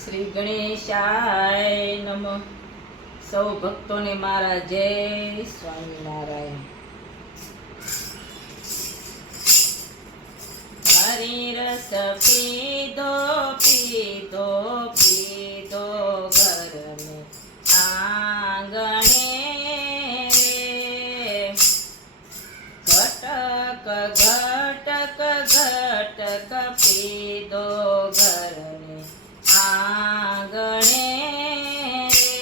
શ્રી ગણેશાય નમઃ. સૌ ભક્તોને મારા જય સ્વામિનારાયણ. હરી રસ પીધો પીધો પીધો ઘરને આંગણે રે, ઘટક ઘટક ઘટક પીધો ઘરને આંગણે રે.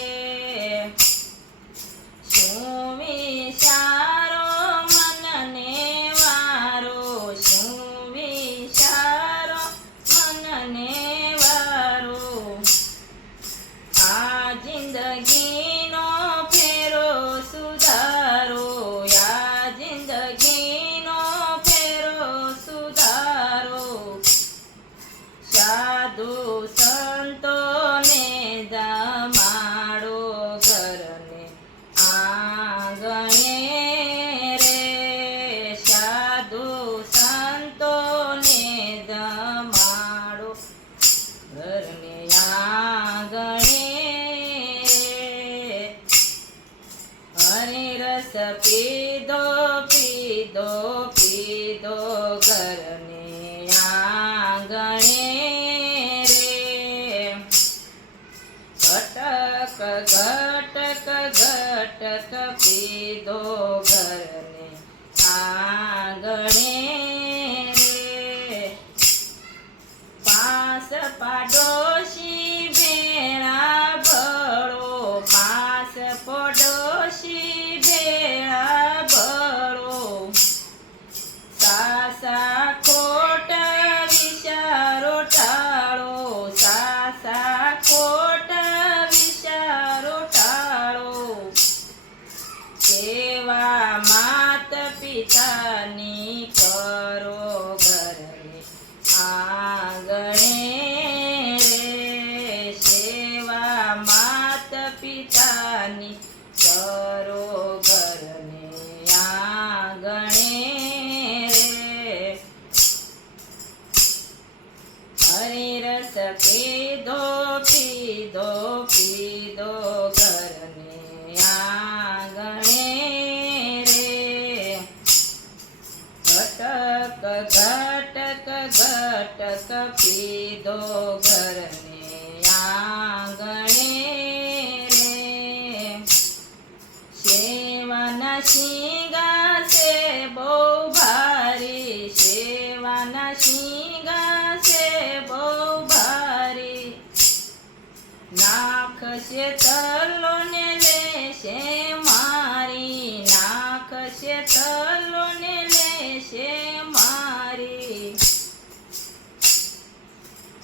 શું વિચારો મનને વારો, શું વિચારો મનને વારો, આ જિંદગીનો ફેરો સુધારો, આ જિંદગીનો ફેરો સુધારો. સાધુ સંતોને જમાડો ઘરને આંગણે રે, સાધુ સંતોને જમાડો ઘરને આંગણે રે. હરી રસ પીધો પીધો પીધો ઘરને આંગણે રે, ઘટક ઘટક ઘટક પીધો ઘરને આંગણે રે. પાસ પાડોશી ભેળા ભળો, પાસ પડોશી ભેળા ભળો, સાસા ખોટ વિચારો ટાળો, સાસા ખોટ વિચારો ટાળો. સેવા માત પિતાની કરો ઘરને આંગણે રે, સેવા માત પિતાની કરો ઘરને આંગણે રે. હરી રસ પીધો પીધો પીધો ઘરને આંગણે રે, ઘટક ઘટક ઘટક પીધો ઘરને આંગણે રે. સેવાના શીંગા છે બહુ ભારી, સેવાના શીંગા છે બહુ ભારી, નાખશે તલો ને લેશે મારી, નાખશે તલો ને લેશે મારી.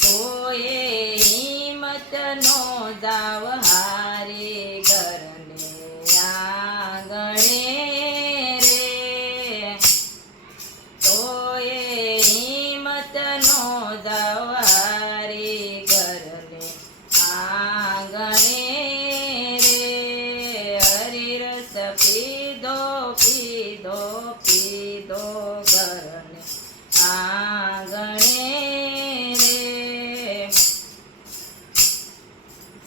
તોય હિંમત નો જાવ હારી ઘરને આંગણે રે, તોય હિંમત નો જાવ હારી ઘરને આંગણે રે. હરી રસ પીધો પીધો પીધો ઘરને આંગણે રે.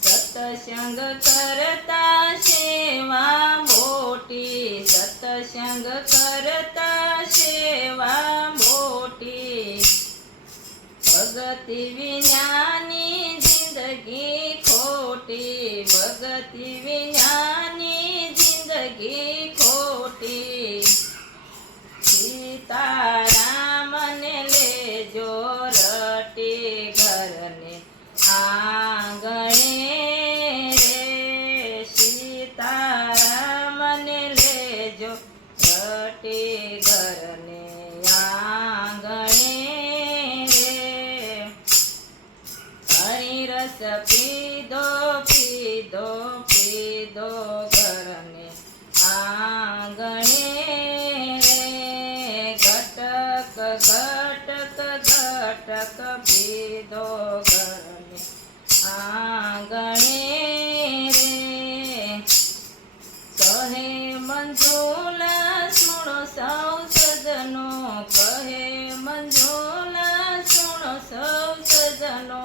સત્સંગ કરતા સેવા મોટી, સત્સંગ કરતા સેવા મોટી, ભગતિ વિનાની જિંદગી ખોટી, ભગતિ વિનાની જિંદગી ખોટી. સીતારામને લેજો રટી ઘરને આંગણે રે, સીતારામને લેજો રટી ઘરને આંગણે રે. હરી રસ પીધો પીધો પીધો ઘરને આંગણે રે, ઘટક ઘટક ઘટક પીધો ઘરને આંગણે રે. કહે મંજુલા સુણો સૌ સજનો, કહે મંજુલા સુણો સૌ સજનો,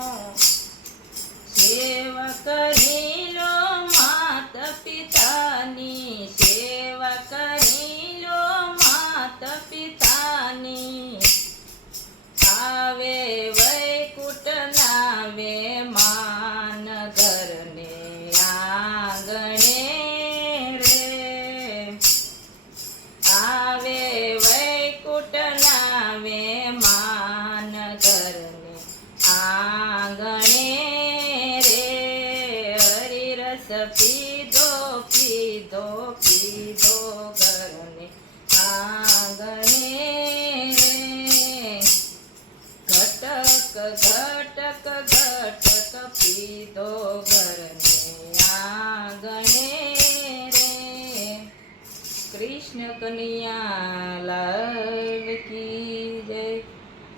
પીધો પીધો પીધો ઘરને આંગણે રે ઘટક ઘટક ઘટક પીધો ઘરને આંગણે રે કૃષ્ણ કનૈયા લાલ કી જય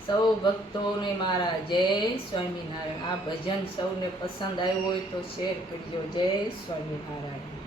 સૌ ભક્તોને મારા જય સ્વામિનારાયણ આ ભજન સૌને પસંદ આવ્યું હોય તો શેર કરજો જય સ્વામિનારાયણ